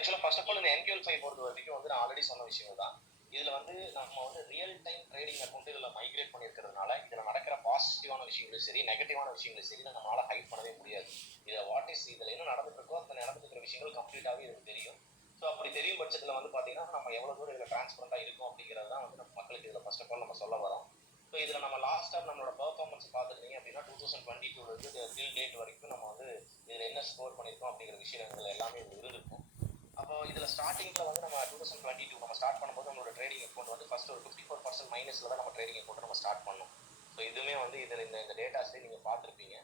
ஆக்சுவலா first of all இந்த NQL 5 பொறுத்த வரைக்கும் வந்து நான் ஆல்ரெடி சொன்ன விஷயம் தான். இதுல வந்து நம்ம வந்து ரியல் டைம் ட்ரேடிங் அக்கௌண்ட் இதுல மைக்ரேட் பண்ணிருக்கிறதுனால இதுல நடக்கிற பாசிட்டிவான விஷயங்களும் சரி நெகட்டிவான விஷயங்களும் சரி நம்மளால ஹைட் பண்ணவே முடியாது. இதுல என்ன நடந்துட்டு இருக்கோ அந்த நடந்துட்டு இருக்கிற விஷயங்கள் கம்ப்ளீட்டாவே இதுக்கு தெரியும். ஸோ அப்படி தெரியும் பட்சத்துல வந்து பாத்தீங்கன்னா நம்ம எவ்வளவு தூரம் இதுல டிரான்ஸ்பரண்டா இருக்கும் அப்படிங்கிறது தான் வந்து நம்ம மக்களுக்கு இதுல ஃபர்ஸ்ட் ஆஃப் ஆல் நம்ம சொல்ல வரோம். ஸோ இதுல நம்ம லாஸ்டா நம்மளோட பெர்ஃபார்மன்ஸ் பார்த்துட்டீங்க அப்படின்னா 2022 இருந்து டில் டேட் வரைக்கும் நம்ம வந்து இதுல என்ன ஸ்கோர் பண்ணிருக்கோம் அப்படிங்கிற விஷயங்கள் எல்லாமே இதுல இருந்திருக்கும். அப்போ இதுல ஸ்டார்டிங்ல வந்து நம்ம 2022 நம்ம ஸ்டார்ட் பண்ணும்போது நம்மளோட ட்ரேடிங் அக்கௌண்ட் வந்து ஃபர்ஸ்ட் ஒரு 54% மைனஸ்ல தான் நம்ம ட்ரேடிங் அக்கௌண்ட் நம்ம ஸ்டார்ட் பண்ணோம். ஸோ இதுவுமே வந்து இதுல இந்த டேட்டாஸ்லேயே நீங்க பார்த்துருப்பீங்க.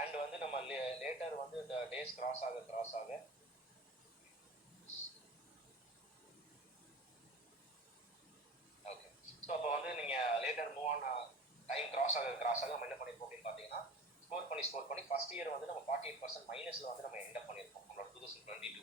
அண்ட் வந்து நம்ம லேட்டர் வந்து இந்த டேஸ் கிராஸ் ஆக ஓகே. ஸோ அப்போ வந்து நீங்க later move on time cross ஆக நம்ம என்ன பண்ணிருக்கோம் அப்படின்னு பாத்தீங்கன்னா ஸ்கோர் பண்ணி ஃபர்ஸ்ட் இயர் வந்து நம்ம 48% மைனஸ்ல வந்து நம்ம எண்ட் அப் பண்ணிருக்கோம் நம்மளோட 2022.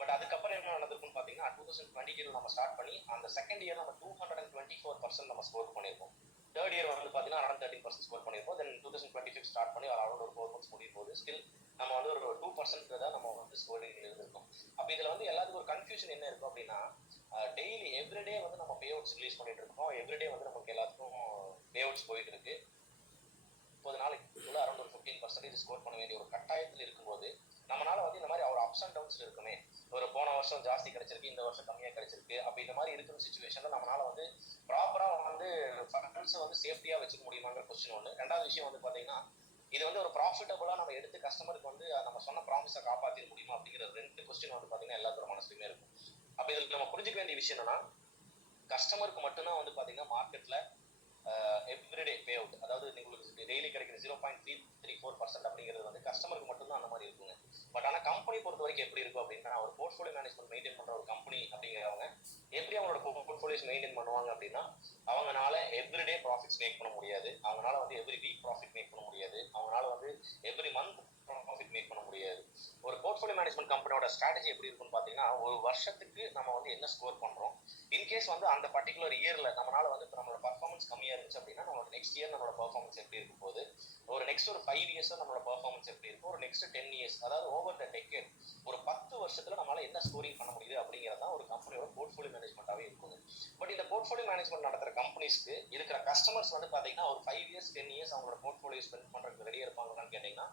பட் அதுக்கப்புறம் என்ன நடந்திருக்குன்னு பாத்தீங்கன்னா 2022 நம்ம ஸ்டார்ட் பண்ணி அந்த செகண்ட் இயர் நம்ம 224% நம்ம ஸ்கோர் பண்ணிருக்கோம். தேர்ட் இயர் வந்து பாத்தீங்கன்னா 113% ஸ்கோர் பண்ணிருக்கோம். தென் 2025 ஸ்டார்ட் பண்ணி அரௌண்ட் ஒரு 4 months முடிய போகுது. ஸ்டில் நம்ம வந்து ஒரு 2% தான் நம்ம வந்து ஸ்கோரிங் இருந்திருக்கோம். அப்ப இதுல வந்து எல்லாத்துக்கும் ஒரு கன்ஃபியூஷன் என்ன இருக்கும் அப்படின்னா டெய்லி எவ்ரிடே வந்து நம்ம பே அவுட்ஸ் ரிலீஸ் பண்ணிட்டு இருக்கோம். எவ்ரிடே வந்து நமக்கு எல்லாத்துக்கும் பே அவுட்ஸ் போயிட்டு இருக்கு. 30 நாளைக்குள்ள அரௌண்ட் ஒரு 15% ஸ்கோர் பண்ண வேண்டிய ஒரு கட்டாயத்தில் இருக்கும்போது நம்மளால வந்து இந்த மாதிரி ஒரு அப்ஸ் அண்ட் டவுன்ஸ் இருக்குமே, ஒரு போன வருஷம் ஜாஸ்தி கிடைச்சிருக்கு, இந்த வருஷம் கம்மியா கிடைச்சிருக்கு, அப்ப இந்த மாதிரி இருக்கிற சிச்சுவேஷன்ல நம்மளால வந்து ப்ராப்பரா வந்து ஃபண்ட்ஸை வந்து சேஃப்டியா வச்சுக்க முடியுமாங்கிற கொஸ்டின் ஒண்ணு. ரெண்டாவது விஷயம் வந்து பாத்தீங்கன்னா இது வந்து ஒரு ப்ராஃபிட்டபிளா நம்ம எடுத்து கஸ்டமருக்கு வந்து நம்ம சொன்ன ப்ராமிஸை காப்பாத்திட முடியுமா அப்படிங்கிற 2 கொஸ்டின் வந்து பாத்தீங்கன்னா எல்லாத்தோட மனசுலயுமே இருக்கும். அப்ப இதுக்கு நம்ம புரிஞ்சுக்க வேண்டிய விஷயம் என்னன்னா கஸ்டமருக்கு மட்டும்தான் வந்து பாத்தீங்கன்னா மார்க்கெட்ல எவ்ரிடே பே அவுட், அதாவது உங்களுக்கு டெய்லி கிடைக்கிற 0.334% அப்படிங்கிறது வந்து கஸ்டமருக்கு மட்டும்தான் அந்த மாதிரி இருக்குங்க. பட் ஆனா கம்பெனி பொறுத்த வரைக்கும் எப்படி இருக்கும் அப்படின்னா ஒரு போர்ட்ஃபோலியோ மேனேஜ்மெண்ட் மெயின்டைன் பண்ற ஒரு கம்பெனி அப்படிங்கிறவங்க எப்படி அவங்களோட போர்ட்ஃபோலியோஸ் மெயின்டைன் பண்ணுவாங்க அப்படின்னா அவங்களால எவ்ரிடே ப்ராஃபிட்ஸ் மேக் பண்ண முடியாது, அவங்களால வந்து எவ்ரி வீக் ப்ராஃபிட் மேக் பண்ண முடியாது, அவங்களால வந்து எவ்ரி மந்த் ப்ராஃபிட் மேக் பண்ண முடியாது. ஒரு போர்ட்ஃபோலியோ மேனேஜ்மெண்ட் கம்பெனியோட ஸ்ட்ராட்டஜி எப்படி இருக்குன்னு பாத்தீங்கன்னா ஒரு வருஷத்துக்கு நம்ம வந்து என்ன ஸ்கோர் பண்றோம், இன்கேஸ் வந்து அந்த பர்டிகுலர் இயர்ல நம்மளால வந்து நம்மளோட பர்ஃபார்மன்ஸ் கம்மியா இருந்துச்சு அப்படின்னா நம்மளோட நெக்ஸ்ட் இயர் நம்மளோட பர்ஃபார்மன்ஸ் எப்படி இருக்கும் போது ஒரு நெக்ஸ்ட் ஒரு 5 இயர்ஸ் நம்மளோட பர்ஃபார்மன்ஸ் எப்படி இருக்கும், ஒரு நெக்ஸ்ட் 10 இயர்ஸ் அதாவது ஓவர் த டெக்கேட் ஒரு 10 வருஷத்துல நம்மளால என்ன ஸ்கோரிங் பண்ண முடியுது அப்படிங்கிறது தான் ஒரு கம்பெனியோட போர்ட்ஃபோலியோ மேனேஜ்மெண்டாவே இருக்குங்க. பட் இந்த போர்ட்ஃபோலியோ மேனேஜ்மெண்ட் நடத்துற கம்பெனிஸ்க்கு இருக்கிற கஸ்டமர்ஸ் வந்து பாத்தீங்கன்னா ஒரு 5 இயர்ஸ் 10 இயர்ஸ் அவங்களோட போர்ட்ஃபோலியோ ஸ்பெண்ட் பண்றதுக்கு ரெடியா இருப்பாங்கன்னு கேட்டீங்கன்னா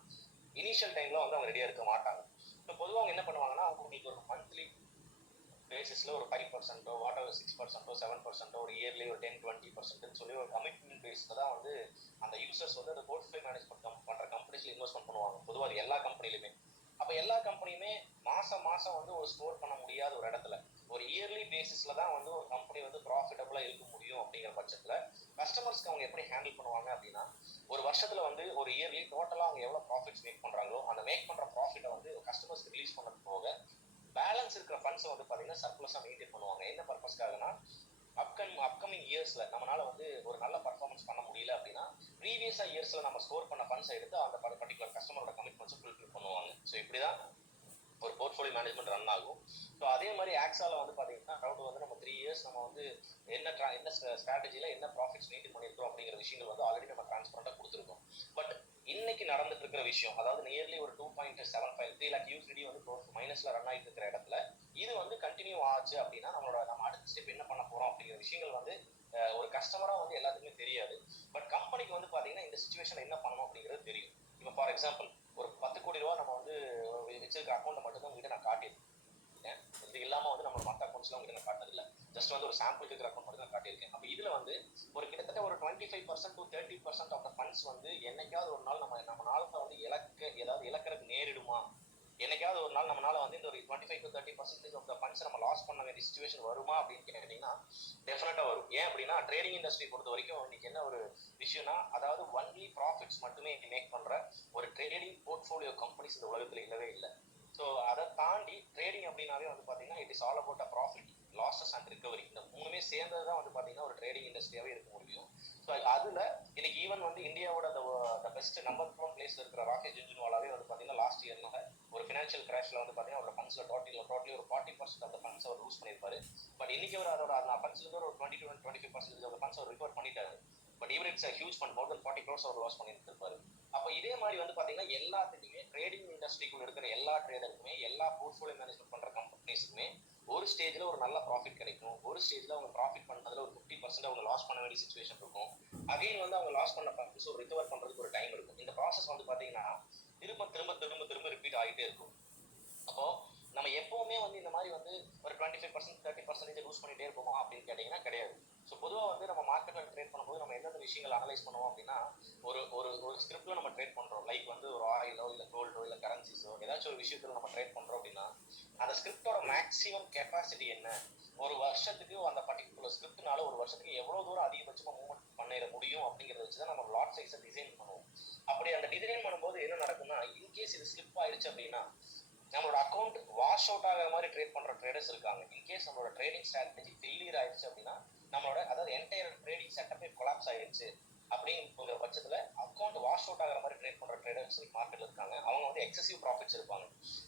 இனிஷியல் டைம்ல வந்து அவங்க ரெடியா இருக்க மாட்டாங்க. இப்போ பொதுவாக அவங்க என்ன பண்ணுவாங்கன்னா அவங்களுக்கு ஒரு மந்த்லி பேசிஸ்ல ஒரு 5% வாட் எவர் 6% 7% ஒரு இயர்லி ஒரு 10-20% சொல்லி ஒரு கமிட்மெண்ட் பேஸ்ல தான் வந்து அந்த யூசர்ஸ் வந்து அந்த போர்ட்ஃபோலியோ மேனேஜ்மெண்ட் பண்ற கம்பெனிஸ்ல இன்வெஸ்ட்மெண்ட் பண்ணுவாங்க. பொதுவாக அது எல்லா கம்பெனிலுமே. அப்ப எல்லா கம்பெனியுமே மாசம் வந்து ஒரு ஸ்கோர் பண்ண முடியாத ஒரு இடத்துல ஒரு இயர்லி பேசிஸ்ல தான் வந்து ஒரு கம்பெனி வந்து ப்ராஃபிட்டபிளா இருக்க முடியும் அப்படிங்கிற பட்சத்துல கஸ்டமர்ஸ்க்கு அவங்க எப்படி ஹேண்டில் பண்ணுவாங்க அப்படின்னா ஒரு வருஷத்துல வந்து ஒரு இயர்லி டோட்டலா அவங்க எவ்வளவு ப்ராஃபிட்ஸ் மேக் பண்றாங்களோ அந்த மேக் பண்ற ப்ராஃபிட்டை வந்து கஸ்டமர்ஸ்க்கு ரிலீஸ் பண்ணது போக பேலன்ஸ் இருக்கிற ஃபண்ட்ஸை வந்து பாத்தீங்கன்னா சர்ப்ளஸா மெயின்டைன் பண்ணுவாங்க. என்ன பர்பஸ்க்காகனா அப்கமிங் இயர்ஸ்ல நம்மளால வந்து ஒரு நல்ல பர்ஃபார்மன்ஸ் பண்ண முடியல அப்படின்னா ப்ரீவியஸா இயர்ஸ்ல நம்ம ஸ்கோர் பண்ண ஃபண்ட்ஸை எடுத்து அந்த பர்டிகுலர் கஸ்டமரோட கமிட்மெண்ட்ஸை ஃபுல்ஃபில் பண்ணுவாங்க. ஸோ இப்படிதான் ஒரு போர்ட்ஃபோலியோ மேனேஜ்மெண்ட் ரன் ஆகும். ஸோ அதே மாதிரி ஆக்ஸால வந்து பாத்தீங்கன்னா அரௌண்ட் வந்து நம்ம 3 இயர்ஸ் நம்ம வந்து என்ன ஸ்ட்ராட்டஜில என்ன ப்ராஃபிட்ஸ் மெயின்டைன் பண்ணிருக்கோம் அப்படிங்கிற விஷயங்கள் வந்து ஆல்ரெடி நம்ம டிரான்ஸ்பரண்டா கொடுத்துருக்கோம். பட் இன்னைக்கு நடந்துட்டு இருக்கிற விஷயம் அதாவது நியர்லி ஒரு 2.75 3 lakh USD வந்து மைனஸ்ல ரன் ஆகிட்டு இருக்கிற இடத்துல இது வந்து கண்டினியூ ஆச்சு அப்படின்னா நம்ம அடுத்த ஸ்டெப் என்ன பண்ண போறோம் அப்படிங்கிற விஷயங்கள் வந்து ஒரு கஸ்டமரா வந்து எல்லாத்துக்குமே தெரியாது. பட் கம்பெனிக்கு வந்து பாத்தீங்கன்னா இந்த சிச்சுவேஷன் என்ன பண்ணணும் அப்படிங்கிறது தெரியும். இப்போ ஃபார் எக்ஸாம்பிள் ஒரு 10 கோடி ரூபா நம்ம வந்து வச்சிருக்க அக்கௌண்ட் மட்டும் தான் உங்ககிட்ட நான் காட்டியிருக்கேன். இது இல்லாம வந்து நம்ம மற்ற அக்கௌண்ட்ஸ்லாம் உங்ககிட்ட நான் காட்டதில்லை. ஜஸ்ட் வந்து ஒரு சாம்பிள் இருக்கிற அக்கௌண்ட் மட்டும் தான் காட்டியிருக்கேன். அப்ப இதுல வந்து ஒரு கிட்டத்தட்ட ஒரு 25% to 30% ஆஃப் த ஃபண்ட்ஸ் வந்து என்னைக்காவது ஒரு நாள் நம்மளால வந்து இழக்கிறதுக்கு நேரிடுமா, என்னைக்காவது ஒரு நாள் நம்மளால வந்து இந்த ஒரு 25 to 30% ஆஃப் த ஃபண்ட்ஸ் நம்ம லாஸ் பண்ண வேண்டிய சிச்சுவேஷன் வருமா அப்படின்னு கேட்டீங்கன்னா டெஃபினட்டா வரும். ஏன் அப்படின்னா ட்ரேடிங் இண்டஸ்ட்ரி பொறுத்த வரைக்கும் இன்னைக்கு என்ன ஒரு விஷயம்னா அதாவது ஒன்லி ப்ராஃபிட்ஸ் மட்டுமே மேக் பண்ற ஒரு ட்ரேடிங் போர்ட்ஃபோலியோ கம்பெனிஸ் இந்த உலகத்துல இல்லவே இல்லை. ஸோ அதை தாண்டி ட்ரேடிங் அப்படின்னாவே வந்து பாத்தீங்கன்னா it is all about a profit losses and recovery. இந்த மூணுமே சேர்ந்ததுதான் வந்து பாத்தீங்கன்னா ஒரு ட்ரேடிங் இண்டஸ்ட்ரியாவே இருக்க முடியும். ஸோ அதுல இன்னைக்கு ஈவன் வந்து இந்தியாவோட பெஸ்ட் நம்பர் 1 பிளேஸ்ல இருக்கிற ராகேஷ் ஜுன்ஜுன்வாலாவே வந்து பாத்தீங்கன்னா லாஸ்ட் இயர்ல ஒரு ஃபினான்ஷியல் கிராஷ்ல வந்து பாத்தீங்கன்னா அவரோட ஃபண்ட்ஸ்ல டோட்டலி ஒரு 40% ஆஃப் த ஃபண்ட்ஸ் அவர் லூஸ் பண்ணிருப்பாரு. பட் இன்னைக்கு அவர் அதோட அந்த ஃபண்ட்ஸ்ல இருந்து ஒரு 20 to 25% ஆஃப் த ஃபண்ட்ஸ் அவர் ரிகவர் பண்ணிட்டாரு. But even it's huge fund more than 40 crores அவர் லாஸ் பண்ணிட்டு இருப்பாரு. அப்ப இதே மாதிரி வந்து பாத்தீங்கன்னா எல்லாத்துக்குமே ட்ரேடிங் இண்டஸ்ட்ரிக்குள்ள இருக்கிற எல்லா ட்ரேடருக்குமே எல்லா போர்ட்ஃபோலியோ மேனேஜ்மெண்ட் பண்ற கம்பெனிஸ் ஸ்டேஜ்ல ஒரு நல்ல ப்ராஃபிட் கிடைக்கும், ஒரு ஸ்டேஜ்ல அவங்க ப்ராஃபிட் பண்றதுல ஒரு 50% அவங்க லாஸ் பண்ண வேண்டிய சுச்சுவேஷன் இருக்கும். அகைன் வந்து அவங்க லாஸ் பண்ண ஃபண்ட்ஸ் ஒரு ரிகவர் பண்றதுக்கு ஒரு டைம் இருக்கும். இந்த ப்ராசஸ் வந்து பாத்தீங்கன்னா திரும்ப திரும்ப திரும்ப திரும்ப ரிப்பீட் ஆகிட்டே இருக்கும். அப்போ நம்ம எப்பவுமே வந்து இந்த மாதிரி வந்து ஒரு 25% 30% லூஸ் பண்ணிட்டே இருப்போமா அப்படின்னு கேட்டீங்கன்னா கிடையாது. ஸோ பொதுவாக வந்து நம்ம மார்க்கெட்ல ட்ரேட் பண்ணும்போது நம்ம எந்தெந்த விஷயங்கள் அனலைஸ் பண்ணுவோம் அப்படின்னா, ஒரு ஒரு ஒரு ஸ்கிரிப்ட்ல நம்ம ட்ரேட் பண்றோம், லைக் வந்து ஒரு ஆயிலோ இல்லை கோல்டோ இல்லை கரன்சிஸோ ஏதாச்சும் ஒரு விஷயத்துல நம்ம ட்ரேட் பண்றோம் அப்படின்னா, அந்த ஸ்கிரிப்டோட மேக்ஸிமம் கெப்பாசிட்டி என்ன, ஒரு வருஷத்துக்கு அந்த பர்டிகுலர் ஸ்கிரிப்ட்னால ஒரு வருஷத்துக்கு எவ்வளவு தூரம் அதிகபட்சமா மூவ்மெண்ட் பண்ணிட முடியும் அப்படிங்கிறத வச்சுதான் நம்ம லாட் சைஸை டிசைன் பண்ணுவோம். அப்படி அந்த டிசைன் பண்ணும்போது என்ன நடக்கும்னா, இன்கேஸ் இது ஸ்லிப் ஆயிடுச்சு அப்படின்னா நம்மளோட அக்கௌண்ட் வாஷ் அவுட் ஆகிற மாதிரி ட்ரேட் பண்ற ட்ரேடர்ஸ் இருக்காங்க. இன்கேஸ் நம்மளோட ட்ரேடிங் ஸ்ட்ராட்டஜி ஃபெயிலியர் ஆயிடுச்சு அப்படின்னா, நம்மளோட அதாவது என்டையர் ட்ரேடிங் செட்டப்பே கொலாப்ஸ் ஆயிடுச்சு அப்படிங்கிற பட்சத்துல அக்கௌண்ட் வாஷ் அவுட் ஆகிற மாதிரி ட்ரேட் பண்ற ட்ரேடர்ஸ் மார்க்கெட்ல இருக்காங்க. அவங்க வந்து எக்ஸசிவ் ப்ராஃபிட்ஸ் இருப்பாங்க.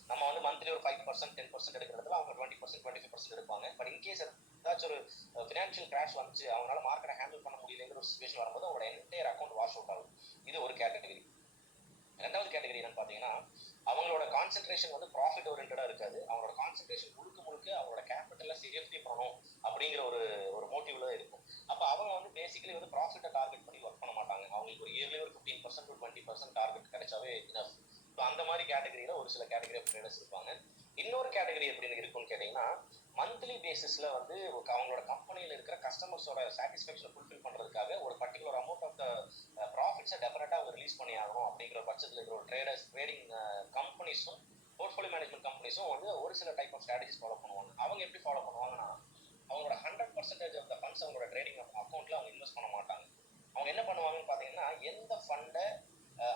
நம்ம வந்து மந்த்லி ஒரு 5% 10% எடுக்கிறதுல அவங்க 20% 25% எடுப்பாங்க. பட் இன்கேஸ் ஏதாச்சும் ஒரு ஃபினான்ஷியல் கிராஷ் வந்துச்சு, அவங்களால மார்க்கெட்டை ஹேண்டில் பண்ண முடியலங்கிற ஒரு சுச்சுவேஷன் வரும்போது அவங்களோட என்டையர் அக்கௌண்ட் வாஷ் அவுட் ஆகும். இது ஒரு கேட்டகரி. ரெண்டாவது கேட்டகரி என்னன்னு பாத்தீங்கன்னா, அவங்களோட கான்சென்ட்ரேஷன் வந்து ப்ராஃபிட் ஓரியன்டா இருக்காது. அவங்களோட கான்சென்ட்ரேஷன் முழுக்க முழுக்க அவங்களோட கேபிட்டல்ல சேஃப்டி பண்ணணும் அப்படிங்கிற ஒரு மோட்டிவ்ல இருக்கும். அப்ப அவங்க வந்து பேசிக்கலி வந்து ப்ராஃபிட்டை டார்கெட் பண்ணி ஒர்க் பண்ண மாட்டாங்க. அவங்களுக்கு ஒரு இயர்லி ஒரு 15% to 20% டார்கெட் கிடைச்சாவே இனஃப். ஸோ அந்த மாதிரி கேட்டகரியில ஒரு சில கேட்டகரி ஆஃப் ட்ரேடர்ஸ் இருப்பாங்க. இன்னொரு கேட்டகரி எப்படின்னு இருக்குன்னு கேட்டீங்கன்னா, மந்த்லி பேசிஸ்ல வந்து அவங்களோட கம்பெனியில இருக்கிற கஸ்டமர்ஸோட சாட்டிஸ்ஃபேக்ஷனை ஃபுல்ஃபில் பண்றதுக்காக ஒரு பர்டிகுலர் அமௌண்ட் ஆஃப் த ப்ராஃபிட்ஸை டெஃபினட்டா அவங்க ரிலீஸ் பண்ணி ஆகணும் அப்படிங்கிற பட்சத்தில் இருக்கிற ஒரு ட்ரேடிங் கம்பெனிஸும் போர்ட்ஃபோலியோ மேனேஜ்மெண்ட் கம்பெனிஸும் வந்து ஒரு சில டைப் ஆஃப் ஸ்ட்ராட்டஜிஸ் ஃபாலோ பண்ணுவாங்க. அவங்க எப்படி ஃபாலோ பண்ணுவாங்கன்னா, அவங்களோட 100% ஆஃப் த ஃபண்ட்ஸ் அவங்களோட ட்ரேடிங் அக்கௌண்ட்ல அவங்க இன்வெஸ்ட் பண்ண மாட்டாங்க. அவங்க என்ன பண்ணுவாங்கன்னு பாத்தீங்கன்னா, எந்த ஃபண்டை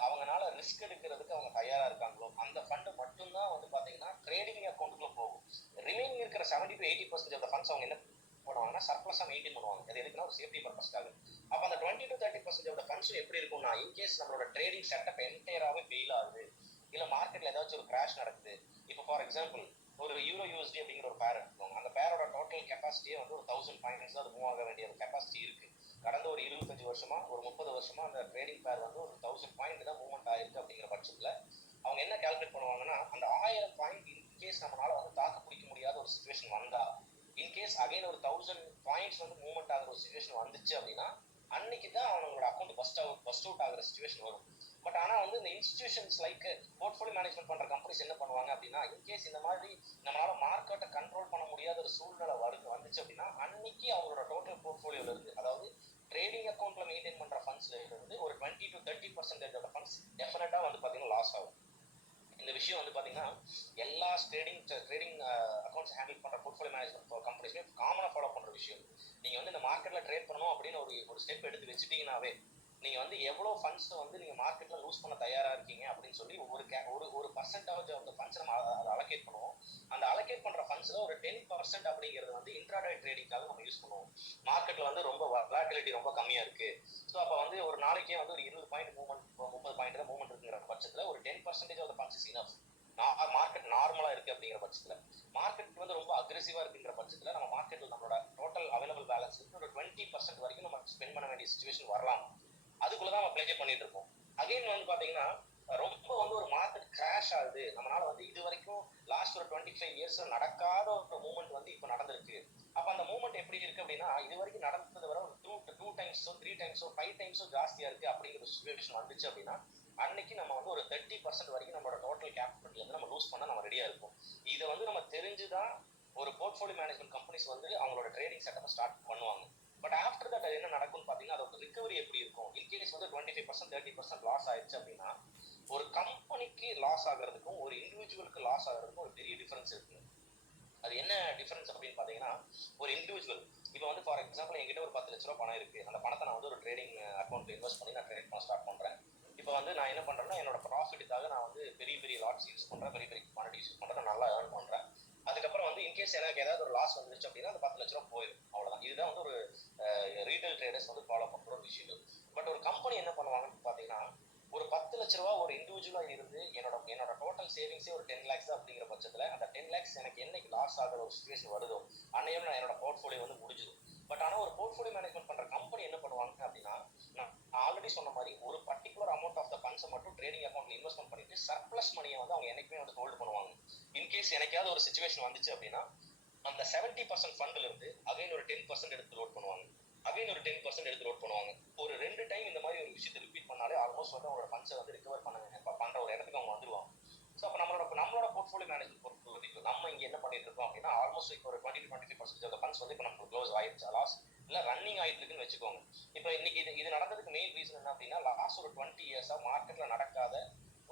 அவங்களால ரிஸ்க் எடுக்கிறதுக்கு அவங்க தயாரா இருக்காங்களோ அந்த ஃபண்ட் மட்டும்தான் வந்து பாத்தீங்கன்னா ட்ரேடிங் அக்கௌண்ட்டுக்குள்ள போகும். ரிமைனிங் இருக்கிற 70 to 80% ஆஃப் த ஃபண்ட்ஸ் அவங்க என்ன பண்ணுவாங்கன்னா சர்ப்ளஸா மெயின்டைன் பண்ணுவாங்க. அது எதுக்குன்னா ஒரு சேஃப்டி பர்பஸ்க்காக. அப்ப அந்த 20 to 30% ஆஃப் த ஃபண்ட்ஸ் எப்படி இருக்கும்னா, இன்கேஸ் நம்மளோட ட்ரேடிங் செட்டப் என்டையராகவே ஃபெயில் ஆகுது, இல்ல மார்க்கெட்ல ஏதாச்சும் ஒரு கிராஷ் நடக்குது. இப்போ ஃபார் எக்ஸாம்பிள் ஒரு யூரோ யூஎஸ்டி அப்படிங்கிற ஒரு பேர் எடுத்துக்கோங்க. அந்த பேரோட டோட்டல் கெப்பாசிட்டியே வந்து ஒரு 1000 பாயிண்ட்ஸ் தான் அது மூவ் ஆக வேண்டிய கெப்பாசிட்டி இருக்கு. கடந்த ஒரு 25 வருஷமா ஒரு 30 வருஷமா அந்த ட்ரேடிங் பேர் வந்து ஒரு 1000 பாயிண்ட் தான் மூவ்மெண்ட் ஆயிருக்கு. அப்படிங்கிற பட்சத்துல அவங்க என்ன கால்குலேட் பண்ணுவாங்கன்னா, அந்த 1000 பாயிண்ட் இன்கேஸ் நம்மளால வந்து தாக்கு பிடிக்க முடியாத ஒரு சுச்சுவேஷன் வந்தா, இன்கேஸ் அகைன் ஒரு 1000 பாயிண்ட்ஸ் வந்து மூவ்மெண்ட் ஆகிற ஒரு சுச்சுவேஷன் வந்துச்சு அப்படின்னா, அன்னைக்கு தான் அவங்களோட அக்கௌண்ட் பஸ்ட் அவுட் ஆகிற சுச்சுவேஷன் வரும். பட் ஆனா வந்து இந்த இன்ஸ்டிடியூஷன்ஸ் லைக் போர்ட்ஃபோலியோ மேனேஜ்மெண்ட் பண்ற கம்பெனிஸ் என்ன பண்ணுவாங்க அப்படின்னா, இன்கேஸ் இந்த மாதிரி நம்மளால மார்க்கெட்டை கண்ட்ரோல் பண்ண முடியாத ஒரு சூழ்நிலை வந்துச்சு அப்படின்னா, அன்னைக்கு அவங்களோட டோட்டல் போர்ட்ஃபோலியோல இருந்து, அதாவது ட்ரேடிங் அக்கௌண்ட்ல மெயின்டைன் பண்ற ஃபண்ட்ஸ்ல இருந்து ஒரு 20 to 30% ஆஃப் ஃபண்ட்ஸ் டெஃபினட்டா வந்து பாத்தீங்கன்னா லாஸ் ஆகும். இந்த விஷயம் வந்து பாத்தீங்கன்னா எல்லா ட்ரேடிங் அக்கௌண்ட்ஸ் ஹேண்டில் பண்ற போர்ட்ஃபோலியோ மேனேஜ்மெண்ட் கம்பெனிஸ்மே காமனா ஃபாலோ பண்ற விஷயம். நீங்க வந்து இந்த மார்க்கெட்ல ட்ரேட் பண்ணணும் அப்படின்னு ஒரு ஸ்டெப் எடுத்து வச்சுட்டீங்கன்னாவே, நீங்க வந்து எவ்வளவு ஃபண்ட்ஸ் வந்து நீங்க மார்க்கெட்ல லூஸ் பண்ண தயாரா இருக்கீங்க அப்படின்னு சொல்லி ஒரு பர்சன்டேஜ் ஆஃப் த ஃபண்ட்ஸ் நம்ம அதை அலோகேட் பண்ணுவோம். அந்த அலோகேட் பண்ற ஃபண்ட்ஸ்ல ஒரு 10% அப்படிங்கிறது வந்து இன்ட்ராடே ட்ரேடிங்காக நம்ம யூஸ் பண்ணுவோம். மார்க்கெட்ல வந்து ரொம்ப வொலாட்டிலிட்டி ரொம்ப கம்மியா இருக்கு, ஸோ அப்போ வந்து ஒரு நாளைக்கே வந்து ஒரு 20 பாயிண்ட் மூவ்மெண்ட் 30 பாயிண்ட் தான் மூவ்மெண்ட் இருக்குங்கிற பட்சத்துல ஒரு 10% of the funds is enough. Market நார்மலா இருக்கு அப்படிங்கிற பட்சத்துல, மார்க்கெட் வந்து ரொம்ப அக்ரெசிவா இருக்குங்கிற பட்சத்துல நம்ம மார்க்கெட்ல நம்மளோட டோட்டல் அவைலபிள் பேலன்ஸ் ஒரு 20% வரைக்கும் நம்ம ஸ்பெண்ட் பண்ண வேண்டிய சுச்சுவேஷன் வரலாம். அதுக்குள்ளதான் நம்ம பிளே பண்ணிட்டு இருக்கோம். அகைன் வந்து பாத்தீங்கன்னா ரொம்ப வந்து ஒரு மார்க்கெட் கிராஷ் ஆகுது, நம்மளால வந்து இது வரைக்கும் லாஸ்ட் ஒரு 25 இயர்ஸ்ல நடக்காத ஒரு மூவ்மெண்ட் வந்து இப்ப நடந்திருக்கு. அப்ப அந்த மூவ்மெண்ட் எப்படி இருக்கு அப்படின்னா, இது வரைக்கும் நடந்ததை விட ஒரு 2 டைம்ஸோ 3 டைம்ஸோ 5 டைம்ஸோ ஜாஸ்தியா இருக்கு அப்படிங்கிற சுச்சுவேஷன் வந்துச்சு அப்படின்னா, அன்னைக்கு நம்ம வந்து ஒரு 30% வரைக்கும் நம்மளோட டோட்டல் கேபிட்டல் இருந்து நம்ம லூஸ் பண்ண நம்ம ரெடியா இருக்கும். இதை வந்து நம்ம தெரிஞ்சுதான் ஒரு போர்ட்ஃபோலியோ மேனேஜ்மெண்ட் கம்பெனிஸ் வந்து அவங்களோட ட்ரேடிங் செட்டப்பை ஸ்டார்ட் பண்ணுவாங்க. பட் ஆஃப்டர் தட் என்ன நடக்கும்னு பாத்தீங்கன்னா, அதோட ரிகவரி எப்படி இருக்கும். இன்கேஸ் வந்து 25% 30% லாஸ் ஆயிடுச்சு அப்படின்னா, ஒரு கம்பெனிக்கு லாஸ் ஆகிறதுக்கும் ஒரு இண்டிவிஜுவலுக்கு லாஸ் ஆகிறதுக்கும் ஒரு பெரிய டிஃபரன்ஸ் இருக்கு. அது என்ன டிஃபரன்ஸ் அப்படின்னு பாத்தீங்கன்னா, ஒரு இண்டிவிஜுவல் இப்போ வந்து ஃபார் எக்ஸாம்பிள் என்கிட்ட ஒரு 10 லட்ச ரூபா பணம் இருக்கு. அந்த பணத்தை நான் வந்து ஒரு ட்ரேடிங் அக்கௌண்ட் இன்வெஸ்ட் பண்ணி நான் ட்ரேட் பண்ண ஸ்டார்ட் பண்றேன். இப்போ வந்து நான் என்ன பண்றேன்னா, என்னோட ப்ராஃபிட்டுக்காக நான் வந்து பெரிய பெரிய லாட்ஸ் யூஸ் பண்றேன், பெரிய பெரிய குவான்டிட்டிஸ் யூஸ் பண்றேன், நல்லா ஏர்ன் பண்றேன். அதுக்கப்புறம் வந்து இன்கேஸ் எனக்கு ஏதாவது ஒரு லாஸ் வந்துருச்சு அப்படின்னா அந்த 10 லட்ச ரூபா போயிடும், அவ்வளவுதான். இதுதான் வந்து ஒரு ரீட்டைல் ட்ரேடர்ஸ் வந்து ஃபாலோ பண்ற ஒரு விஷயம். பட் ஒரு கம்பெனி என்ன பண்ணுவாங்கன்னு பாத்தீங்கன்னா, ஒரு 10 லட்ச ரூபா ஒரு இண்டிவிஜுவலா இருந்து என்னோட டோட்டல் சேவிங்ஸே ஒரு 10 lakhs அப்படிங்கிற பட்சத்துல அந்த 10 lakhs எனக்கு என்னைக்கு லாஸ் ஆகிற ஒரு சுச்சுவேஷன் வருதோ அன்னையும் நான் என்னோட போர்ட்ஃபோலியோ வந்து முடிஞ்சிடும். பட் ஆனா ஒரு போர்ட்ஃபோலியோ மேனேஜ்மெண்ட் பண்ற கம்பெனி என்ன பண்ணுவாங்க அப்படின்னா, நான் ஆல்ரெடி சொன்ன மாதிரி ஒரு பர்டிகுலர் அமௌண்ட் ஆஃப் த ஃபண்ட்ஸை மட்டும் ட்ரேடிங் அக்கௌண்ட்ல இன்வெஸ்ட்மெண்ட் பண்ணிட்டு சர்ப்ளஸ் மணியை வந்து அவங்க என்னைக்குமே வந்து ஹோல்டு பண்ணுவாங்க. இன்கேஸ் எனக்காவது ஒரு சுச்சுவேஷன் வந்துச்சு அப்படின்னா, அந்த 70% ஃபண்ட்ல இருந்து அகைன் ஒரு 10% எடுத்து லோட் பண்ணுவாங்க, அகைன் ஒரு 10% எடுத்து லோட் பண்ணுவாங்க. ஒரு 2 டைம் இந்த மாதிரி ஒரு விஷயத்தை ரிப்பீட் பண்ணாலே ஆல்மோஸ்ட் வந்து அவங்களோட ஃபண்ட்ஸை வந்து ரிகவர் பண்ற ஒரு இடத்துக்கு அவங்க வந்துருவாங்க. ஸோ அப்போ நம்மளோட போர்ட்ஃபோலியோ மேனேஜ்மெண்ட் பொறுத்தவரைக்கும் நம்ம இங்க என்ன பண்ணிட்டு இருக்கோம் அப்படின்னா, ஆல்மோஸ்ட் இப்போ ஒரு 20-25% ஆஃப் ஃபண்ட்ஸ் வந்து இப்போ நமக்கு க்ளோஸ் ஆயிடுச்சு, லாஸ் இல்ல ரன்னிங் ஆயிட்டு இருக்குன்னு வச்சுக்கோங்க. இப்போ இன்னைக்கு இது நடந்ததுக்கு மெயின் ரீசன் என்ன அப்படின்னா, லாஸ்ட் ஒரு 20 இயர்ஸா மார்க்கெட்ல நடக்காத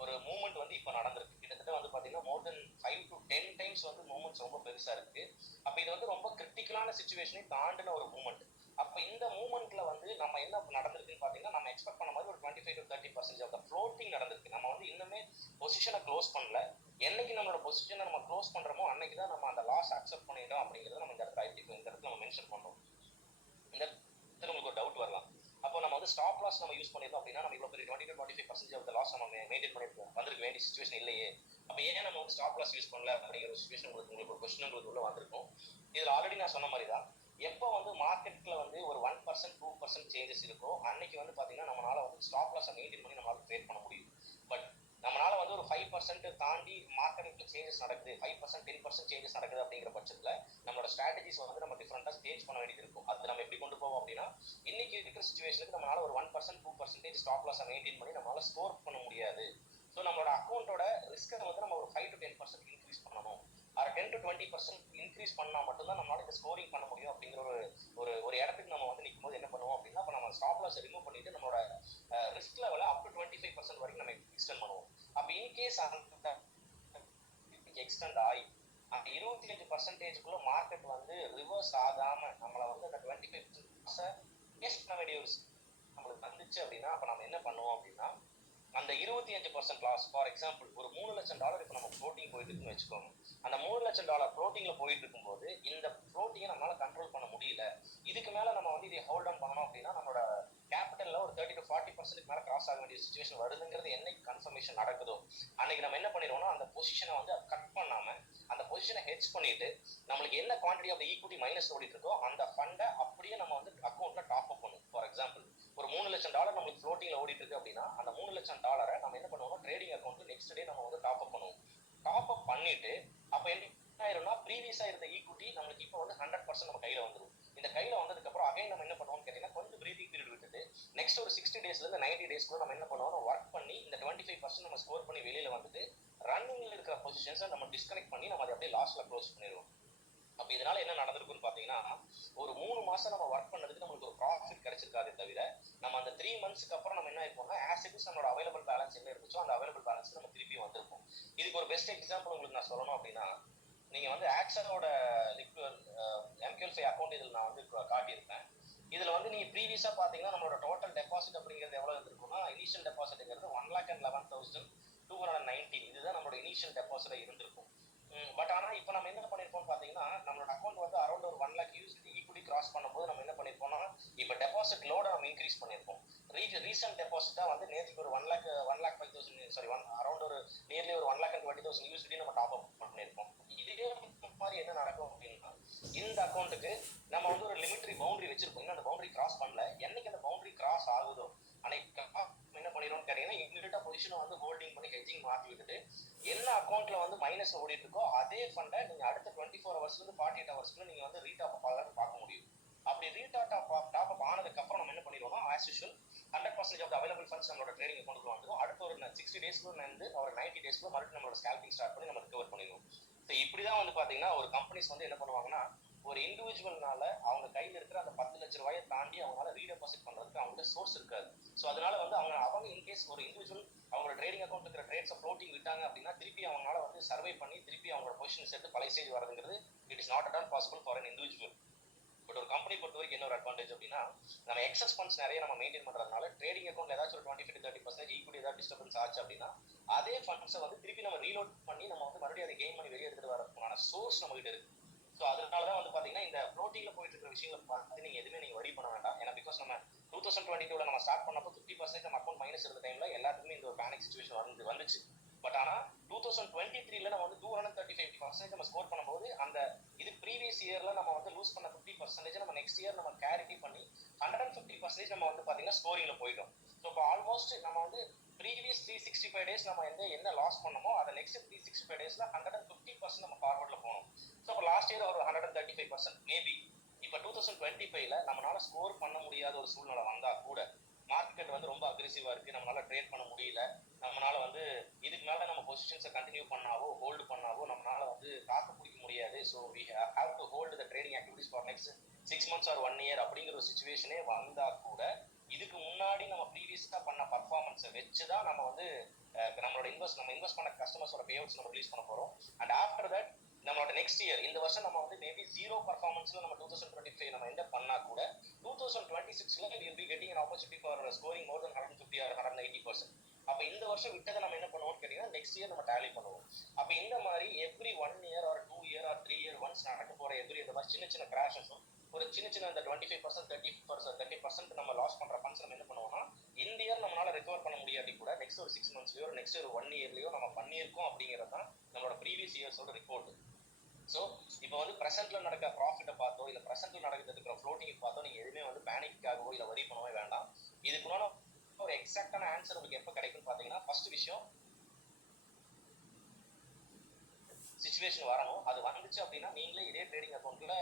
ஒரு மூவ்மெண்ட் வந்து இப்போ நடந்திருக்கு. கிட்டத்தட்ட வந்து பாத்தீங்கன்னா மோர் தென் 5 to 10 டைம்ஸ் வந்து மூவ்மெண்ட்ஸ் ரொம்ப பெருசா இருக்கு. அப்ப இது வந்து ரொம்ப கிரிட்டிக்கலான சிச்சுவேஷனை தாண்டின ஒரு மூவ்மெண்ட். அப்ப இந்த மூவ்மெண்ட்ல வந்து நம்ம என்ன நடந்திருக்குன்னு பாத்தீங்கன்னா, நம்ம எக்ஸ்பெக்ட் பண்ண மாதிரி ஒரு 25 to 30% ஆஃப் த ஃப்ளோட்டிங் நடந்திருக்கு. நம்ம வந்து இன்னுமே பொசிஷனை க்ளோஸ் பண்ணல. என்னைக்கு நம்மளோட பொசிஷனை நம்ம க்ளோஸ் பண்றோமோ அன்னைக்கு தான் நம்ம அந்த லாஸ் அக்செப்ட் பண்ணிட்டோம் அப்படிங்கறத நம்ம இந்த இடத்துல நம்ம மென்ஷன் பண்றோம். இந்த இடத்துல உங்களுக்கு ஒரு டவுட் வரலாம். அப்போ நம்ம வந்து ஸ்டாப் லாஸ் நம்ம யூஸ் பண்ணிருந்தோம் அப்படின்னா நம்ம இவ்வளவு பெரிய 20 to 25% ஆஃப் த லாஸ் நம்ம மெயின்டைன் பண்ணிருக்கோம், வந்திருக்க வேண்டிய சிச்சுவேஷன் இல்லையே. அப்ப ஏன் நம்ம வந்து ஸ்டாப் லாஸ் யூஸ் பண்ணல அப்படிங்கிற ஒரு சிச்சுவேஷன் உங்களுக்கு ஒரு கொஸ்டின் உங்களுக்கு உள்ள வந்திருக்கும். இதுல ஆல்ரெடி நான் சொன்ன மாதிரி தான், எப்போ வந்து மார்க்கெட்ல வந்து ஒரு 1% 2% சேஞ்சஸ் இருக்கோ அன்னைக்கு வந்து பாத்தீங்கன்னா நம்மளால வந்து ஸ்டாப் லாஸை மெயின்டைன் பண்ணி நம்மளால ட்ரேட் பண்ண முடியும். பட் நம்மளால வந்து ஒரு 5% தாண்டி மார்க்கெட்ல சேஞ்சஸ் நடக்குது, 5% 10% சேஞ்சஸ் நடக்குது அப்படிங்கிற பட்சத்துல நம்மளோட ஸ்ட்ராட்டஜிஸ் வந்து நம்ம டிஃபரெண்டா சேஞ்ச் பண்ண வேண்டியது இருக்கும். அது நம்ம எப்படி கொண்டு போவோம் அப்படின்னா, இன்னைக்கு இருக்கிற சிச்சுவேஷனுக்கு நம்மளால ஒரு 1% 2% ஸ்டாப் லாஸை மெயின்டைன் பண்ணி நம்மளால ஸ்கோர் பண்ண முடியாது. ஸோ நம்மளோட அக்கௌண்ட்டோட ரிஸ்கை வந்து நம்ம ஒரு 5 to 10% இன்க்ரீஸ் பண்ணணும், ஒரு 10 to 20% இன்க்ரீஸ் பண்ணா மட்டும்தான் நம்மளால இந்த ஸ்கோரிங் பண்ண முடியும் அப்படிங்கிற ஒரு இடத்துக்கு நம்ம வந்து நிற்கும் போது என்ன பண்ணுவோம் அப்படின்னா, அப்ப நம்ம ஸ்டாப் லாஸ் ரிமூவ் பண்ணிட்டு நம்மளோட ரிஸ்க் லெவலை அப் டு 25% வரைக்கும் நம்ம எக்ஸ்டெண்ட் பண்ணுவோம். அப்ப இன்கேஸ் அந்த எக்ஸ்டெண்ட் ஆகி அந்த 25%க்குள்ள மார்க்கெட் வந்து ரிவர்ஸ் ஆகாம நம்மளை வந்து அந்த 25% வேஸ்ட் பண்ண வேண்டிய ஒரு நம்மளுக்கு வந்துச்சு அப்படின்னா, அப்ப நம்ம என்ன பண்ணுவோம் அப்படின்னா, அந்த 25% லாஸ், ஃபார் எக்ஸாம்பிள் ஒரு $3 லட்சம் இப்ப நம்ம ஃப்ளோட்டிங் போயிட்டு இருக்குன்னு வச்சுக்கோங்க. அந்த $3 லட்சம் ஃப்ளோட்டிங்ல போயிட்டு இருக்கும்போது இந்த ஃப்ளோட்டிங்கை நம்மளால கண்ட்ரோல் பண்ண முடியல. இதுக்கு மேல நம்ம வந்து இதை ஹோல்ட் ஆன் பண்ணணும் அப்படின்னா நம்மளோட கேபிட்டல்ல ஒரு 30 to 40% மேல கிராஸ் ஆக வேண்டிய சிச்சுவேஷன் வருதுங்கிறது என்னைக்கு கன்ஃபர்மேஷன் நடக்குதோ அன்னைக்கு நம்ம என்ன பண்ணிடுவோம்னா, அந்த பொசிஷனை வந்து கட் பண்ணாம அந்த பொசிஷனை ஹெட்ஜ் பண்ணிட்டு நம்மளுக்கு என்ன குவான்டிட்டி ஆஃப் ஈக்விட்டி மைனஸ் ஓடிட்டு இருக்கோ அந்த ஃபண்டை அப்படியே நம்ம வந்து அக்கௌண்ட்ல டாப் அப் பண்ணும். ஃபார் எக்ஸாம்பிள் ஒரு $3 லட்சம் நம்மளுக்கு ஃப்ளோட்டிங்ல ஓடிட்டு இருக்கு அப்படின்னா, அந்த $3 லட்சம் நம்ம என்ன பண்ணுவோம், ட்ரேடிங் அக்கௌண்ட் நெக்ஸ்ட் டே நம்ம வந்து டாப் அப் பண்ணுவோம். டாப் அப் பண்ணிட்டு அப்ப என்ன ஆயிரும்னா, ப்ரீவியஸா இருந்த ஈக்விட்டி நம்மளுக்கு இப்போ வந்து 100% நம்ம கையில வந்துடும். இந்த கையில வந்ததுக்கு அப்புறம் அகைன் நம்ம என்ன பண்ணுவோம்னு கேட்டீங்கன்னா, கொஞ்சம் பிரீதிங் பீரியட் விட்டுட்டு நெக்ஸ்ட் ஒரு 60 டேஸ்ல இருந்து 90 டேஸ்க்குள்ள நம்ம என்ன பண்ணுவோம், ஒர்க் பண்ணி இந்த 25% நம்ம ஸ்கோர் பண்ணி வெளியில வந்துட்டு ரன்னிங்ல இருக்கிற பொசிஷன்ஸை நம்ம டிஸ்கனெக்ட் பண்ணி நம்ம அதை அப்படியே லாஸ்ட்ல க்ளோஸ் பண்ணிடுவோம். அப்ப இதனால என்ன நடந்திருக்குன்னு பாத்தீங்கன்னா, ஒரு 3 மாசம் நம்ம ஒர்க் பண்ணதுக்கு நம்மளுக்கு ஒரு ப்ராஃபிட் கிடைச்சிருக்காதே தவிர, நம்ம அந்த 3 மந்த்ஸ்க்கு அப்புறம் நம்ம என்ன ஆயிருப்போம்னா, ஆஸ் இட் இஸ் நம்மளோட அவைலபிள் பேலன்ஸ் என்ன இருந்துச்சோ அந்த அவைலபிள் பேலன்ஸ் நம்ம திருப்பி வந்திருப்போம். இதுக்கு ஒரு பெஸ்ட் எக்ஸாம்பிள் உங்களுக்கு நான் சொல்லணும் அப்படின்னா, நீங்க வந்து ஆக்சனோட MQL5 அக்கௌண்ட் இதுல நான் வந்து காட்டியிருப்பேன். இதுல வந்து நீங்க ப்ரீவியஸா பாத்தீங்கன்னா நம்மளோட டோட்டல் டெபாசிட் அப்படிங்கிறது எவ்வளவு இருந்திருக்கும்னா, இனிஷியல் டெபாசிட்ங்கிறது 1,11,219 இதுதான் நம்மளோட இனிஷியல் டெபாசிட்டா இருந்திருக்கும். பட் ஆனா இப்போ நம்ம என்ன பண்ணிருப்போம் பாத்தீங்கன்னா, நம்மளோட அக்கௌண்ட் வந்து அரௌண்ட் ஒரு 1 lakh யூஎஸ்டி ஈக்விட்டி கிராஸ் பண்ணும்போது நம்ம என்ன பண்ணிருப்போம்னா, இப்போ டெபாசிட் லோட நம்ம இன்க்ரீஸ் பண்ணிருப்போம். ரீசன்ட் டெபாசிட்டா வந்து நேற்றுக்கு ஒரு 1,05,000 சாரி அரௌண்ட் ஒரு நியர்லி ஒரு 1,20,000 யூஎஸ்டி நம்ம டாப் அப் பண்ணிருப்போம். இதே மாதிரி என்ன நடக்கும் அப்படின்னா, இந்த அக்கௌண்ட்டுக்கு நம்ம வந்து ஒரு லிமிட்டரி பவுண்டரி வச்சிருப்போம். இன்னும் அந்த பவுண்டரி கிராஸ் பண்ணல. என்னைக்கு அந்த பவுண்டரி கிராஸ் ஆகுதோ அன்னைக்கு என்ன பண்ணிடுவோம்னு கேட்டீங்கன்னா, இம்மிடியட்டா பொசிஷனை வந்து ஹோல்டிங் பண்ணி ஹெட்ஜிங் மாற்றி விட்டுட்டு என்ன அக்கௌண்ட்ல வந்து மைனஸ் ஓடிட்டு இருக்கோ அதே ஃபண்டை நீங்க அடுத்த 24 ஹவர்ஸ்ல இருந்து 48 ஹவர்ஸ்ல நீங்க வந்து ரீடாப் அப் பார்க்க முடியும். அப்படி ரீடாப் அப் ஆனதுக்கு அப்புறம் நம்ம என்ன பண்ணிடுவோம்னா, as usual 100% of available funds நம்மளோட ட்ரேடிங் அக்கௌண்ட்க்கு வந்துடும். அடுத்த ஒரு 60 டேஸ்க்குள்ள இருந்து ஒரு 90 டேஸ்க்குள்ள மறுபடியும் நம்மளோட ஸ்கேல்பிங் ஸ்டார்ட் பண்ணி நம்ம ரிகவர் பண்ணிடுவோம். ஸோ இப்படிதான் வந்து பாத்தீங்கன்னா ஒரு கம்பெனிஸ் வந்து என்ன பண்ணுவாங்கன்னா, ஒரு இண்டிவிஜுவல்னால அவங்க கையில இருக்கிற அந்த 10 லட்சம் ரூபாயை தாண்டி அவங்களால ரீடெபாசிட் பண்றதுக்கு அவங்கள்ட்ட சோர்ஸ் இருக்காது. ஸோ அதனால வந்து அவங்க இன்கேஸ் ஒரு இண்டிவிஜுவல் அவங்களோட ட்ரேடிங் அக்கௌண்ட் இருக்கிற ட்ரேட்ஸை ஃப்ளோட்டிங் விட்டாங்க அப்படின்னா திருப்பி அவங்களால வந்து சர்வை பண்ணி திருப்பி அவங்களோட பொசிஷன் சேர்த்து பழைய ஸ்டேஜ் வரதுங்கிறது it is not at all possible for an individual. But ஒரு கம்பெனி பொறுத்த வரைக்கும் என்ன ஒரு அட்வான்டேஜ் அப்படின்னா, நம்ம எக்ஸஸ் ஃபண்ட்ஸ் நிறைய நம்ம மெயின்டைன் பண்றதுனால ட்ரேடிங் அக்கௌண்ட்ல ஏதாச்சும் ஒரு 25 to 30% ஈக்விட்டி ஏதாவது டிஸ்டர்பன்ஸ் ஆச்சு அப்படின்னா அதே ஃபண்ட்ஸை வந்து திருப்பி நம்ம ரீலோட் பண்ணி நம்ம வந்து மறுபடியும் அதை கெயின் பண்ணி வெளியே எடுத்துட்டு வரதுக்கான சோர்ஸ் நம்ம கிட்ட இருக்கு. ஸோ அதனாலதான் வந்து பாத்தீங்கன்னா இந்த ஃப்ளோட்டிங்ல போயிட்டு இருக்கிற விஷயங்களை பார்த்து நீங்க எதுவுமே நீங்க வரி பண்ண வேண்டாம். ஏன்னா பிகாஸ் நம்ம 2022 நம்ம ஸ்டார்ட் பண்ணப்போ 50% நம்ம அக்கௌண்ட் மைனஸ் இருந்த டைம்ல எல்லாத்துக்குமே இந்த ஒரு பேனிக் சிச்சுவேஷன் வந்துச்சு. பட் ஆனா 2023 நம்ம வந்து 235% நம்ம ஸ்கோர் பண்ணும்போது அந்த இது ப்ரீவியஸ் இயர்ல நம்ம வந்து லூஸ் பண்ண 50% நம்ம நெக்ஸ்ட் இயர் நம்ம கேரி பண்ணி 150% நம்ம வந்து பாத்தீங்கன்னா ஸ்கோரிங்ல போயிட்டோம். ஸோ இப்போ ஆல்மோஸ்ட் நம்ம வந்து ப்ரீவியஸ் 365 டேஸ் நம்ம என்ன லாஸ் பண்ணமோ அதை நெக்ஸ்ட் 365 டேஸ்ல 150% நம்ம ஃபார்வர்ட்ல போகணும். ஸோ இப்போ லாஸ்ட் இயர் ஒரு 100 35% மேபி. இப்போ 2025ல நம்மளால ஸ்கோர் பண்ண முடியாத ஒரு சூழ்நிலை வந்தா கூட, மார்க்கெட் வந்து ரொம்ப அக்ரெசிவா இருக்கு, நம்மளால ட்ரேட் பண்ண முடியல, நம்மளால வந்து இதுக்கு மேல நம்ம பொசிஷன்ஸை கண்டினியூ பண்ணாவோ ஹோல்டு பண்ணாவோ நம்மளால வந்து தாக்கு பிடிக்க முடியாது. So we have to hold the trading activities for next 6 months or 1 year அப்படிங்கிற ஒரு சுச்சுவேஷனே வந்தா கூட, இதுக்கு முன்னாடி நம்ம ப்ரீவியஸா பண்ண பர்ஃபார்மன்ஸை வச்சுதான் நம்ம வந்து நம்மளோட இன்வெஸ்ட் பண்ண கஸ்டமர்ஸோட பே அவுட்ஸ் நம்ம ரிலீஸ் பண்ண போறோம். அண்ட் ஆஃப்டர் தட் நம்மளோட நெக்ஸ்ட் இயர், இந்த வருஷம் நம்ம வந்து மேபி 0 பர்ஃபார்மன்ஸ்ல நம்ம 2025 நம்ம எண்ட் பண்ணா கூட 2026ல we will be getting an opportunity for scoring more than 150 or 180%. அப்ப இந்த வருஷம் விட்டதை நம்ம என்ன பண்ணுவோம்னு கேட்டீங்கன்னா நெக்ஸ்ட் இயர் நம்ம டேலி பண்ணுவோம். அப்ப இந்த மாதிரி every 1 year or 2 year or 3 year once நடக்க போற எவ்ரி இந்த மாதிரி சின்ன சின்ன கிராஷஸும் ஒரு சின்ன இந்த 25% 30% நம்ம லாஸ் பண்ற ஃபண்ட்ஸ் நம்ம என்ன பண்ணுவோம்னா, இந்த இயர் நம்மளால ரெக்கவர் பண்ண முடியாட்டி கூட நெக்ஸ்ட் ஒரு 6 monthsலயோ நெக்ஸ்ட் ஒரு 1 yearலயோ நம்ம பண்ணியிருக்கோம் அப்படிங்கிறது தான் நம்மளோட ப்ரீவியஸ் இயர்ஸோட ரிப்போர்ட். ஸோ இப்போ வந்து ப்ரெசென்ட்ல நடக்க ப்ராஃபிட்டை பார்த்தோ இல்லை ப்ரெசென்ட்ல நடக்கிறது இருக்கிற ஃப்ளோட்டிங் பார்த்தோ நீங்க எதுவுமே வந்து பேனிக்காகவோ இல்லை வரி பண்ணவே வேண்டாம். இதுக்குள்ள ஒரு எக்ஸாக்டான ஆன்சர் உங்களுக்கு எப்போ கிடைக்கும்னு பார்த்தீங்கன்னா, ஃபர்ஸ்ட் விஷயம் சிச்சுவேஷன் வரணும். அது வந்துச்சு அப்படின்னா நீங்களே இதே ட்ரேடிங் அக்கௌண்ட்ல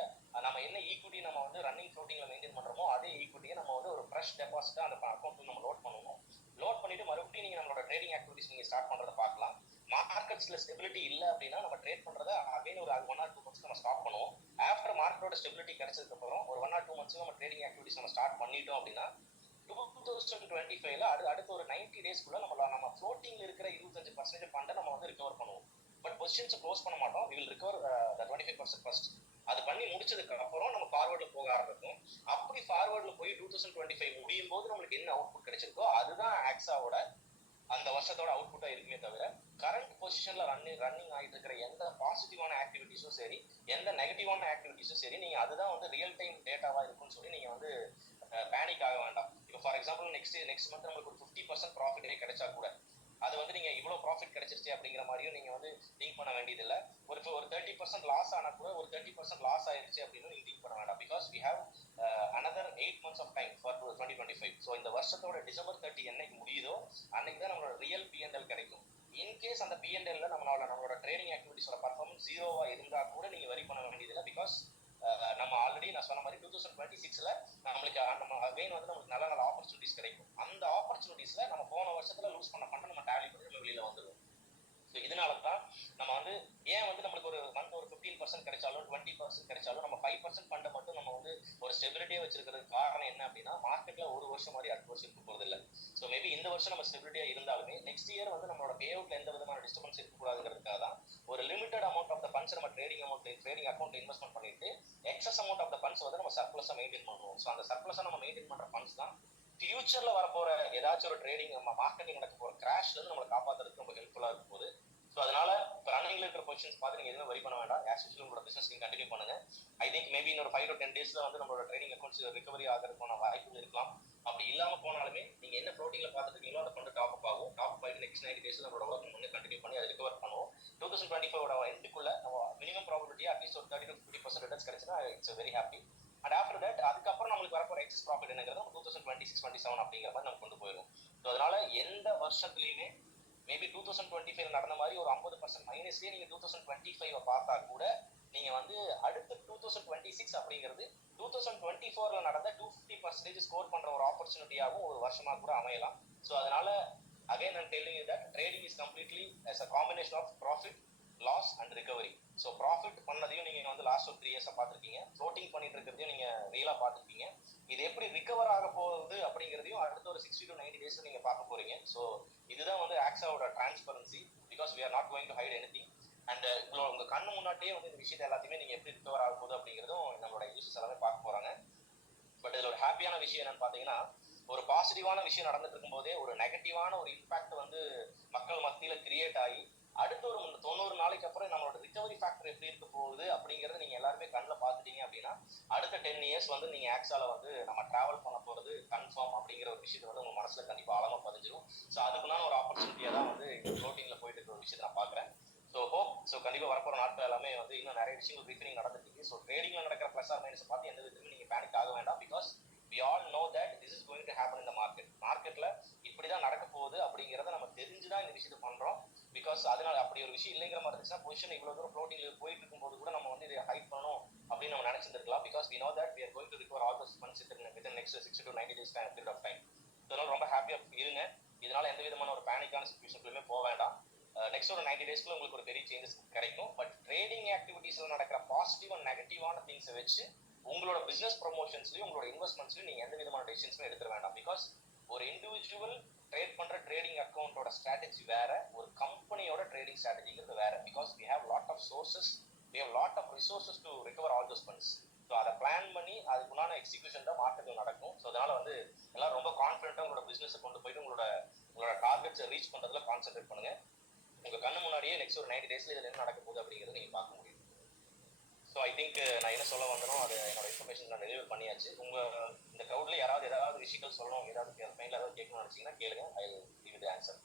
நம்ம என்ன ஈக்விட்டி நம்ம வந்து ரன்னிங் ஃப்ளோட்டிங்ல மெயின்டைன் பண்றோமோ அதே ஈக்விட்டியை நம்ம வந்து ஒரு ஃப்ரெஷ் டெபாசிட்டா அந்த அக்கௌண்ட்ல நம்ம லோட் பண்ணுவோம். லோட் பண்ணிட்டு மறுபடியும் நீங்க நம்மளோட ட்ரேடிங் ஆக்டிவிட்டிஸ் நீங்க ஸ்டார்ட் பண்றதை பார்க்கலாம். மார்க்கெட்ஸ்ல ஸ்டெபிலிட்டி இல்ல அப்படின்னா நம்ம ட்ரேட் பண்றதை அகைன் ஒரு 1 or 2 months நம்ம ஸ்டாப் பண்ணுவோம். ஆஃப்டர் மார்க்கெட்டோட ஸ்டெபிலிட்டி கிடைச்சதுக்கு அப்புறம் ஒரு 1 or 2 months நம்ம ட்ரேடிங் ஆக்டிவிட்டிஸ் நம்ம ஸ்டார்ட் பண்ணிட்டோம் அப்படின்னா 2025ல அடுத்த ஒரு 90 daysக்குள்ள நம்ம ஃப்ளோட்டிங்ல இருக்கிற 25% ஃபண்டை நம்ம வந்து ரிகவர் பண்ணுவோம். பட் பொசிஷன்ஸ் க்ளோஸ் பண்ண மாட்டோம். we will recover the 25% first. அது பண்ணி முடிச்சதுக்கு அப்புறம் நம்ம ஃபார்வர்ட்ல போக ஆரம்பிக்கும். அப்படி ஃபார்வர்ட்ல போய் 2025 முடியும் போது நம்மளுக்கு என்ன அவுட்புட் கிடைச்சிருக்கோ அதுதான் ஆக்ஸாவோட அந்த வருஷத்தோட அவுட்புட்டா இருக்குமே தவிர, கரண்ட் பொசிஷன்ல ரன்னிங் ஆகிட்டு இருக்கிற எந்த பாசிட்டிவான ஆக்டிவிட்டிஸும் சரி, எந்த நெகட்டிவான ஆக்டிவிட்டிஸும் சரி, நீங்க அதுதான் வந்து ரியல் டைம் டேட்டாவா இருக்கும்னு சொல்லி நீங்க வந்து பேனிக் ஆக வேண்டாம். இப்போ ஃபார் எக்ஸாம்பிள் நெக்ஸ்ட் மந்த் நம்மளுக்கு ஒரு 50% ப்ராஃபிட்டே கிடைச்சா கூட அது வந்து நீங்க இவ்வளவு ப்ராஃபிட் கிடைச்சிருச்சு அப்படிங்கிற மாதிரியும் நீங்க வந்து திங்க் பண்ண வேண்டியது இல்லை. ஒரு 30% லாஸ் ஆனா கூட ஒரு 30% லாஸ் ஆயிருச்சு அப்படின்னு நீங்க திங்க் பண்ண வேண்டாம். Because we have another 8 months of time for 2025. So இந்த வருஷத்தோட டிசம்பர் 30 என்னைக்கு முடியுதோ அன்னைக்கு தான் நம்மளோட ரியல் பிஎன்எல் கிடைக்கும். இன்கேஸ் அந்த பிஎன்எல்ல நம்மளோட ட்ரேடிங் ஆக்டிவிட்டிஸோட பர்ஃபார்மன்ஸ் 0வா இருந்தா கூட நீங்க வரி பண்ண வேண்டியது இல்லை. பிகாஸ் நம்ம ஆல்ரெடி நான் சொன்ன மாதிரி 2026ல நம்மளுக்கு நம்ம அகைன் வந்து நமக்கு நல்ல நல்ல ஆப்பர்ச்சுனிட்டிஸ் கிடைக்கும். அந்த ஆப்பர்ச்சுனிட்டிஸ்ல நம்ம போன வருஷத்துல லூஸ் பண்ண ஃபண்டை நம்ம டேலி பண்ணி நம்ம வெளியில வந்துடுவோம். ஸோ இதனால தான் நம்ம வந்து ஏன் வந்து நம்மளுக்கு ஒரு மந்த் ஒரு 15% கிடைச்சாலும் 20% கிடைச்சாலும் நம்ம 5% ஃபண்டை மட்டும் நம்ம வந்து ஒரு ஸ்டெபிலிட்டியா வச்சிருக்கிறதுக்கு காரணம் என்ன அப்படின்னா, மார்க்கெட்ல ஒரு வருஷம் மாதிரி அடுத்த வருஷம் இருக்க போறது இல்லை. ஸோ மேபி இந்த வருஷம் நம்ம ஸ்டெபிலிட்டியா இருந்தாலுமே நெக்ஸ்ட் இயர் வந்து நம்மளோட பே அவுட்ல எந்த விதமான டிஸ்டர்பன்ஸ் இருக்கக்கூடாதுங்கிறதுக்காக தான் ஒரு limited amount of the funds நம்ம ட்ரேடிங் அக்கௌண்ட் இன்வெஸ்ட்மெண்ட் பண்ணிட்டு excess amount of the funds வந்து நம்ம சர்ப்ளஸா மெயின்டைன் பண்ணுவோம். ஸோ அந்த சர்ப்ளஸா நம்ம மெயின்டைன் பண்ற ஃபண்ட்ஸ் தான் ஃபியூச்சர்ல வரப்போற ஏதாச்சும் ஒரு ட்ரேடிங் மார்க்கெட்டிங் நடக்க போற கிராஷ்ல இருந்து நம்மளை காப்பாத்துறதுக்கு ரொம்ப ஹெல்ப்ஃபுல்லா இருக்கும் போது. ஸோ அதனால இப்போ ரன்னிங்ல இருக்கிற பொசிஷன்ஸ் பார்த்து நீங்க எதுவுமே வரி பண்ண வேண்டாம். ஆஸ் யூஷுவல் உங்களோட பிசினஸ் நீங்க கண்டினியூ பண்ணுங்க. ஐ திங்க் மேபி இன்னொரு 5 to 10 daysல வந்து நம்மளோட ட்ரேடிங் அக்கௌண்ட்ஸ் ரிகவரி ஆகிறதுக்கான வாய்ப்புகள் இருக்கலாம். அப்படி இல்லாம போனாலுமே நீங்க என்ன ஃப்ளோட்டிங்ல பார்த்துட்டு இருக்கீங்களோ அதை கொண்டு டாப் அப் ஆகும். டாப் அப் ஆகி நெக்ஸ்ட் 90 days நம்மளோட ஒர்க் வந்து கண்டினியூ பண்ணி அதை ரிகவர் பண்ணுவோம். 2025 எண்டுக்குள்ள நம்ம மினிமம் ப்ராபபிலிட்டியா அட்லீஸ்ட் ஒரு 30 to 50% ரிட்டர்ன்ஸ் கிடைச்சுன்னா it's very happy. And after that அதுக்கப்புறம் நம்மளுக்கு வரப்போற எக்ஸஸ் ப்ராஃபிட் என்னங்கிறது 2026-27 அப்படிங்கிற மாதிரி நம்ம கொண்டு போயிடும். ஸோ அதனால எந்த வருஷத்துலயுமே மேபி 2025 நடந்த மாதிரி ஒரு 50% மைனஸ்லயே நீங்க 2025 பார்த்தா கூட நீங்க வந்து அடுத்த 2026 அப்படிங்கிறது 2024ல நடந்த 250% ஸ்கோர் பண்ற ஒரு ஆப்பர்ச்சுனிட்டியாகவும் ஒரு வருஷமா கூட அமையலாம். ஸோ அதனால again I'm telling you that trading is completely as a combination of profit, loss and recovery. So profit பண்ணதையும் நீங்க வந்து லாஸ்ட் ஒரு 3 years பார்த்துருக்கீங்க, ஃப்ளோட்டிங் பண்ணிட்டு இருக்கிறதையும் நீங்க ரியலா பார்த்துருக்கீங்க. இது எப்படி ரிகவர் ஆக போகுது அப்படிங்கிறதையும் அடுத்த ஒரு 60 to 90 days நீங்க பார்க்க போறீங்க. ஸோ இதுதான் வந்து ஆக்ஸாவோட transparency. Because we are not going to hide anything. And உங்க கண்ணு முன்னாடியே வந்து இந்த விஷயத்தை எல்லாத்தையுமே நீங்க எப்படி ரிகவர் ஆக போகுது அப்படிங்கிறதும் நம்மளோட யூசர்ஸ் எல்லாமே பார்க்க போறாங்க. பட் இதுல ஒரு ஹாப்பியான விஷயம் என்னன்னு பாத்தீங்கன்னா, ஒரு பாசிட்டிவான விஷயம் நடந்துட்டு இருக்கும் போதே ஒரு நெகட்டிவான ஒரு இம்பாக்ட் வந்து மக்கள் மத்தியில கிரியேட் ஆகி அடுத்த ஒரு 90 நாளைக்கு அப்புறம் நம்மளோட ரிகவரி ஃபேக்டர் எப்படி இருக்க போகுது அப்படிங்கறத நீங்க எல்லாருமே கண்ணில் பார்த்துட்டீங்க அப்படின்னா அடுத்த 10 years வந்து நீங்க ஆக்ஸால வந்து நம்ம டிராவல் பண்ண போறது கன்ஃபார்ம் அப்படிங்கிற ஒரு விஷயத்தை வந்து உங்க மனசுல கண்டிப்பா ஆழமா பதிஞ்சிடும். ஸோ அதுக்குண்டான ஒரு ஆப்பர்ச்சுனிட்டியா தான் வந்து இந்த ஃப்ளோட்டிங்ல போயிட்டு இருக்கிற ஒரு விஷயத்தை நான் பாக்குறேன். ஸோ கண்டிப்பா வரப்போற நாட்கள் எல்லாமே வந்து இன்னும் நிறைய விஷயங்கள் ரீஃபைனிங் நடந்துட்டு இருக்கு. ஸோ ட்ரேடிங்ல நடக்கிற பிளஸ் ஆர் மைனஸ் பார்த்து எந்த விதத்துலையும் நீங்க பேனிக் ஆக வேண்டாம். Because we all know that this is going to happen in the market. மார்க்கெட்ல இப்படிதான் நடக்க போகுது அப்படிங்கறத நம்ம தெரிஞ்சுதான் இந்த விஷயத்தை பண்றோம். பிகாஸ் அதனால அப்படி ஒரு விஷயம் இல்லைங்கிற மாதிரி இருந்துச்சுன்னா பொசிஷன் இவ்வளவு தூரம் ஃப்ளோட்டிங்ல போயிட்டு இருக்கும்போது கூட நம்ம வந்து இதை ஹைட் பண்ணணும் அப்படின்னு நம்ம நினைச்சிருக்கலாம். Because we know that we are going to recover all those funds within next 60 to 90 days period of time. இதனால ரொம்ப ஹாப்பியா இருங்க. இதனால எந்த விதமான ஒரு பேனிக்கான சிச்சுவேஷனுக்குள்ளே போக வேண்டாம். நெக்ஸ்ட் ஒரு 90 டேஸ்க்குள்ள உங்களுக்கு ஒரு பெரிய சேஞ்சஸ் கிடைக்கும். பட் ட்ரேடிங் ஆக்டிவிட்டீஸ்ல நடக்கிற பாசிட்டிவ் அண்ட் நெகட்டிவான திங்ஸை வச்சு உங்களோட பிசினஸ் ப்ரொமோஷன்ஸ்லயும் உங்களோட இன்வெஸ்ட்மெண்ட்ஸ்லயும் நீங்க எந்த விதமான டெசிஷன்ஸுமே எடுத்துட வேண்டாம். பிகாஸ் ஒரு இண்டிவிஜுவல் ட்ரேட் பண்ற ட்ரேடிங் அக்கௌண்டோட ஸ்ட்ராட்டஜி வேற, ஒரு கம்பெனியோட ட்ரேடிங் ஸ்ட்ராட்டஜிங்கிறது வேற. Because we have lot of sources, we have lot of resources to recover all those funds. So அதை பிளான் பண்ணி அதுக்குண்டான எக்ஸிக்யூஷன் தான் மார்க்கெட்டில் நடக்கும். ஸோ அதனால வந்து எல்லாரும் ரொம்ப கான்ஃபிடென்ட்டாக உங்களோட பிசினஸை கொண்டு போயிட்டு உங்களோட டார்கெட்ஸை ரீச் பண்றதுல கான்சென்ட்ரேட் பண்ணுங்க. உங்க கண்ணு முன்னாடியே நெக்ஸ்ட் ஒரு 90 டேஸ்ல இதுல என்ன நடக்க போகுது அப்படிங்கிறத நீங்க பார்க்க முடியும். ஸோ ஐ திங்க் நான் என்ன சொல்ல வந்தனோ அது என்னோட இன்ஃபர்மேஷன் நான் டெலிவர் பண்ணியாச்சு. உங்க இந்த க்ரௌட்ல யாராவது ஏதாவது விஷயங்கள் சொல்லணும், ஏதாவது மைண்ட்ல ஏதாவது கேட்கணும்னு நினைச்சீங்கன்னா கேளுங்க. I will give the answer.